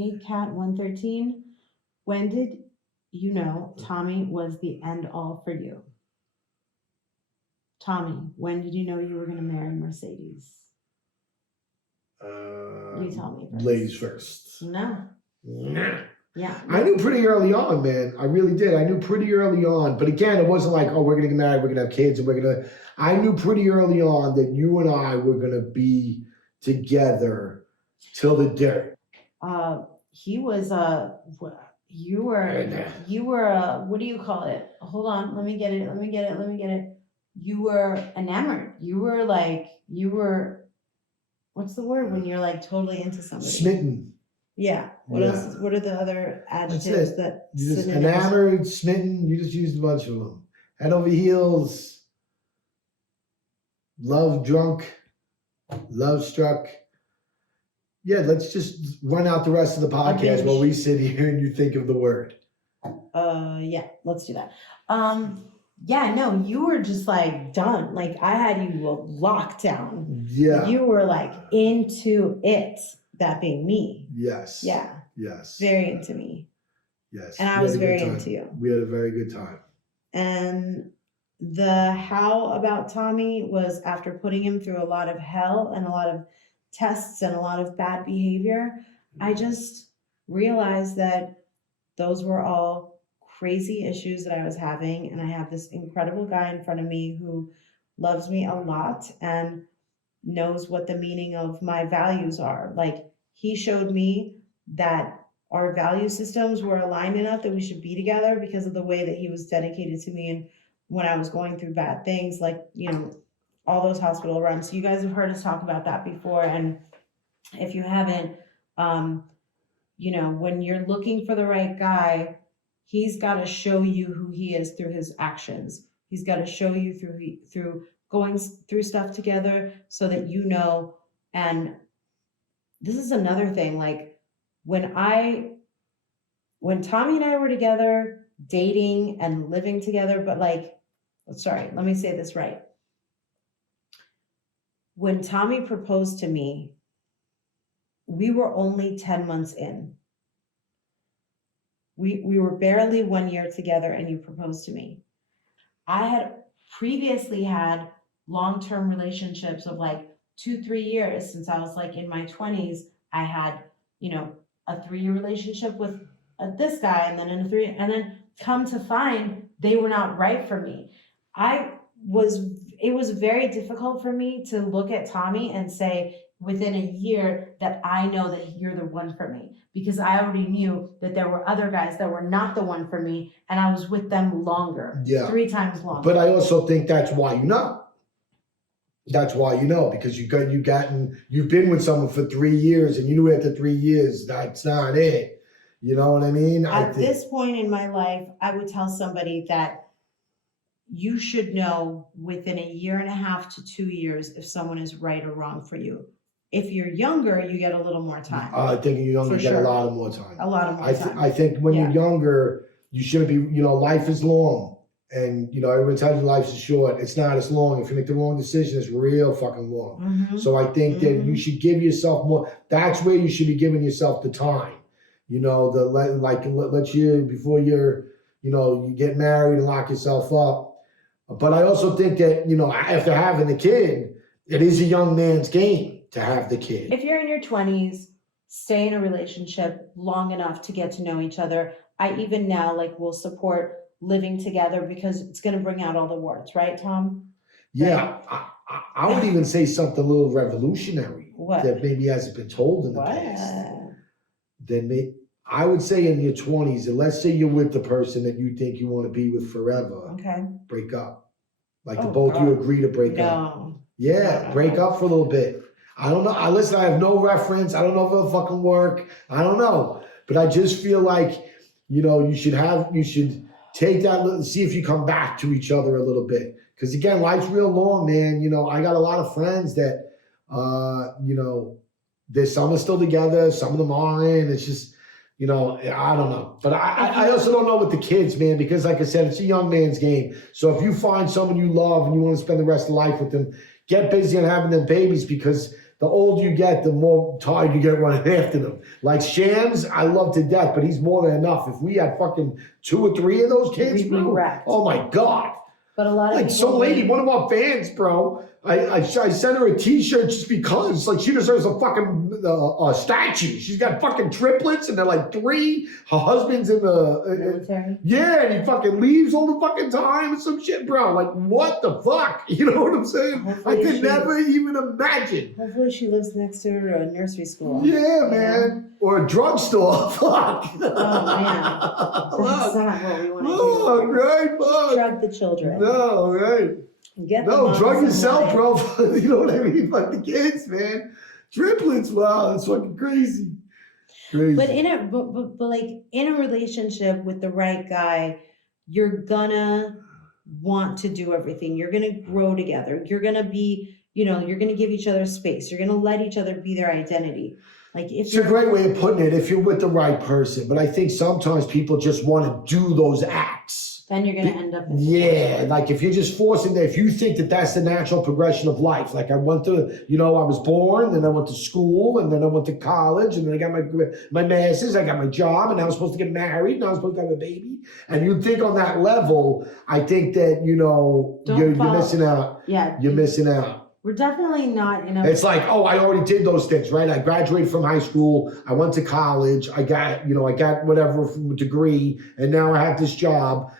8 Cat 113. When did you know Tommy was the end all for you? Tommy, when did you know you were going to marry Mercedes? You tell me first. Ladies first. No. Nah. Yeah. I knew pretty early on, man. I really did. I knew pretty early on. But again, it wasn't like, oh, we're going to get married, we're going to have kids, and we're going to... I knew pretty early on that you and I were going to be together till the dirt. He was you were what do you call it? Hold on, let me get it. You were enamored. You were what's the word when you're like totally into somebody? Smitten. Yeah. What else? What are the other adjectives that? You just enamored, smitten. You just used a bunch of them. Head over heels. Love drunk. Love struck. Yeah, let's just run out the rest of the podcast while we sit here and you think of the word. Yeah, let's do that. Yeah, no, you were just like done. Like I had you locked down. Yeah. You were like into it. That being me. Yes. Yeah. Yes. Very into me. Yes. And I was very into you. We had a very good time. And the how about Tommy was after putting him through a lot of hell and a lot of tests and a lot of bad behavior, I just realized that those were all crazy issues that I was having. And I have this incredible guy in front of me who loves me a lot and knows what the meaning of my values are. Like he showed me that our value systems were aligned enough that we should be together because of the way that he was dedicated to me. And when I was going through bad things, like, you know, all those hospital runs. So you guys have heard us talk about that before. And if you haven't, you know, when you're looking for the right guy, he's got to show you who he is through his actions. He's got to show you through going through stuff together so that you know. And this is another thing, like when Tommy and I were together, dating and living together, but like, sorry, let me say this right. When Tommy proposed to me, we were only 10 months in. We were barely 1 year together and you proposed to me. I had previously had long-term relationships of like 2-3 years since I was like in my 20s. I had, you know, a 3-year relationship with this guy and then come to find they were not right for me. It was very difficult for me to look at Tommy and say within a year that I know that you're the one for me, because I already knew that there were other guys that were not the one for me and I was with them longer, 3 times longer. But I also think that's why you know. That's why you know, because you've been with someone for 3 years and you knew after 3 years that's not it. You know what I mean? At this point in my life, I would tell somebody that you should know within a year and a half to 2 years if someone is right or wrong for you. If you're younger, you get a little more time. I think you're younger, you get a lot of more time. A lot of more time. I think when you're younger, you shouldn't be, you know, life is long. And, you know, everybody tells you life is short. It's not as long. If you make the wrong decision, it's real fucking long. Mm-hmm. So I think that you should give yourself more. That's where you should be giving yourself the time. You know, let you, before you're, you know, you get married and lock yourself up. But I also think that, you know, after having the kid, it is a young man's game to have the kid. If you're in your 20s, stay in a relationship long enough to get to know each other. I even now will support living together because it's going to bring out all the warts, right, Tom? Yeah, I would even say something a little revolutionary that maybe hasn't been told in the past. I would say in your 20s, and let's say you're with the person that you think you want to be with forever. Okay. Break up. You agree to break up. Yeah, break up for a little bit. I don't know. I have no reference. I don't know if it'll fucking work. I don't know. But I just feel like, you know, you should take that, see if you come back to each other a little bit. Because again, life's real long, man. You know, I got a lot of friends that, you know, there's some are still together, some of them aren't. It's just, you know, I don't know. But I also don't know with the kids, man, because like I said, it's a young man's game. So if you find someone you love and you want to spend the rest of life with them, get busy on having them babies, because the older you get, the more tired you get running after them. Like Shams, I love to death, but he's more than enough. If we had fucking 2 or 3 of those kids, We'd be bro, wrecked. oh my God. But a lot of Like people some lady, one of our fans, bro, I sent her a t-shirt just because, like, she deserves a fucking statue. She's got fucking triplets and they're like 3. Her husband's in the military. yeah, and he fucking leaves all the fucking time and some shit, bro. Like, what the fuck? You know what I'm saying? Hopefully I could never even imagine. Hopefully she lives next to a nursery school. Yeah, man. Or a drugstore. Fuck. Oh, man. That's not what we want to do. Oh, right, fuck. Drug the children. No, right. Get the No, moms drug in yourself, life. bro. You know what I mean? Fuck the kids, man. Triplets, wow, that's fucking crazy. Crazy. But like in a relationship with the right guy, you're gonna want to do everything. You're gonna grow together. You're gonna be, you're gonna give each other space. You're gonna let each other be their identity. Like if it's a great way of putting it if you're with the right person. But I think sometimes people just want to do those acts. Then you're gonna end up in yeah, like if you're just forcing that, if you think that that's the natural progression of life, like I went to, I was born, then I went to school, and then I went to college, and then I got my master's, I got my job, and now I'm supposed to get married, and now I'm supposed to have a baby. And you think on that level, I think that, you're missing out. Yeah. You're missing out. We're definitely not in a... It's like, oh, I already did those things, right? I graduated from high school. I went to college. I got whatever from a degree, and now I have this job.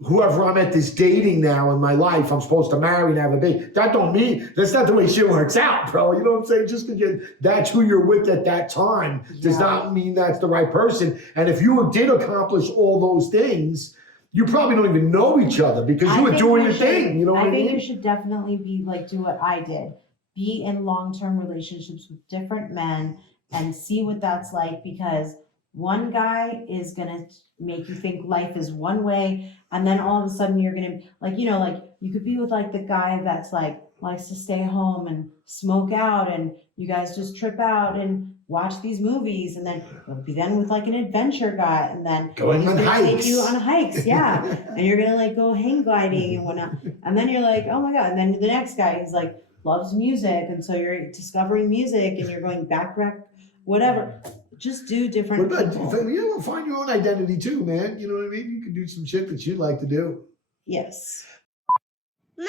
Whoever I'm at this dating now in my life, I'm supposed to marry and have a baby. That don't mean, that's not the way shit works out, bro. You know what I'm saying? Just because that's who you're with at that time does not mean that's the right person. And if you did accomplish all those things, you probably don't even know each other because you were doing your thing. You know what I mean? I think you should definitely be like, do what I did. Be in long-term relationships with different men and see what that's like, because one guy is going to make you think life is one way. And then all of a sudden you're going to like you could be with like the guy that's like likes to stay home and smoke out, and you guys just trip out and watch these movies, and then you'll be then with like an adventure guy, and then going on hikes. Take you on hikes, yeah. And you're going to like go hang gliding and whatnot. And then you're like, oh my God. And then the next guy is like, loves music. And so you're discovering music and you're going back, whatever. Just do different people. Find your own identity too, man. You know what I mean? You can do some shit that you'd like to do. Yes. Mom!